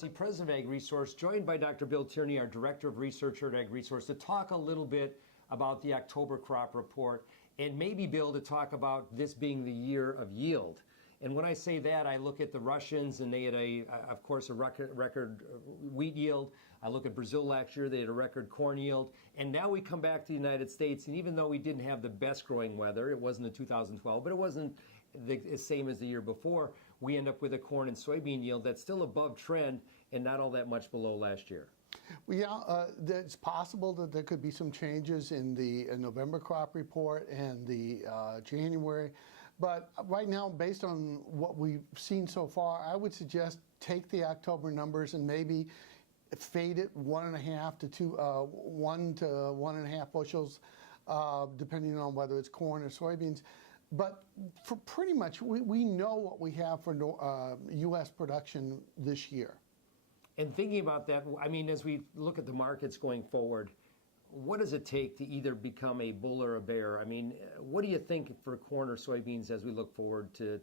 Basse, president of AgResource, joined by Dr. Bill Tierney, our director of research at AgResource, to talk a little bit about the October crop report, and maybe, Bill, to talk about this being the year of yield. And when I say that, I look at the Russians, and they had, of course, a record wheat yield. I look at Brazil last year, they had a record corn yield. And now we come back to the United States, and even though we didn't have the best growing weather, it wasn't in 2012, but it wasn't the same as the year before, we end up with a corn and soybean yield that's still above trend and not all that much below last year. Well, yeah, it's possible that there could be some changes in the November crop report and the January. But right now, based on what we've seen so far, I would suggest take the October numbers and maybe fade it 1.5 to 2, 1 to 1.5 bushels, depending on whether it's corn or soybeans. But for pretty much, we know what we have for U.S. production this year. And thinking about that, I mean, as we look at the markets going forward, what does it take to either become a bull or a bear? I mean, what do you think for corn or soybeans as we look forward to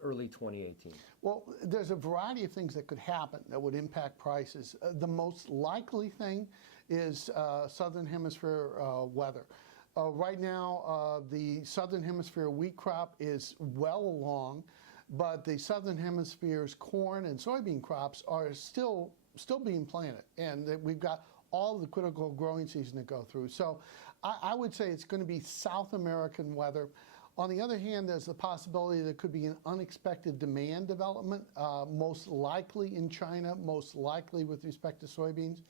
early 2018? Well, there's a variety of things that could happen that would impact prices. The most likely thing is Southern Hemisphere weather. Right now, the Southern Hemisphere wheat crop is well along, but the Southern Hemisphere's corn and soybean crops are still being planted, and we've got all the critical growing season to go through. So I would say it's going to be South American weather. On the other hand, there's the possibility there could be an unexpected demand development, most likely in China, most likely with respect to soybeans.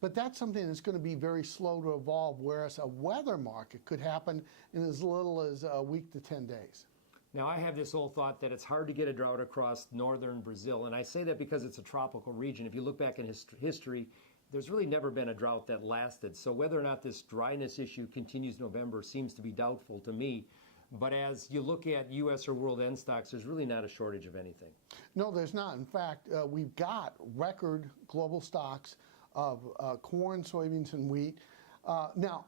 But that's something that's going to be very slow to evolve, whereas a weather market could happen in as little as a week to 10 days. Now, I have this old thought that it's hard to get a drought across northern Brazil, and I say that because it's a tropical region. If you look back in history, there's really never been a drought that lasted. So whether or not this dryness issue continues in November seems to be doubtful to me. But as you look at U.S. or world end stocks, there's really not a shortage of anything. No, there's not. In fact, we've got record global stocks of corn, soybeans, and wheat. Now,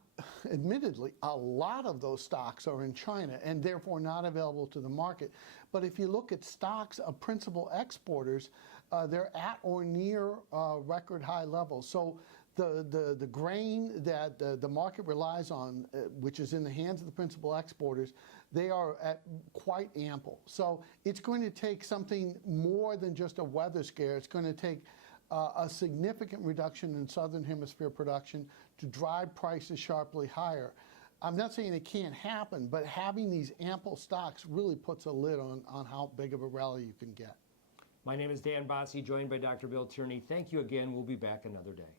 admittedly, a lot of those stocks are in China and therefore not available to the market. But if you look at stocks of principal exporters, they're at or near record high levels. So the grain that the market relies on, which is in the hands of the principal exporters, they are at quite ample. So it's going to take something more than just a weather scare. It's going to take a significant reduction in Southern Hemisphere production to drive prices sharply higher. I'm not saying it can't happen, but having these ample stocks really puts a lid on how big of a rally you can get. My name is Dan Basse, joined by Dr. Bill Tierney. Thank you again. We'll be back another day.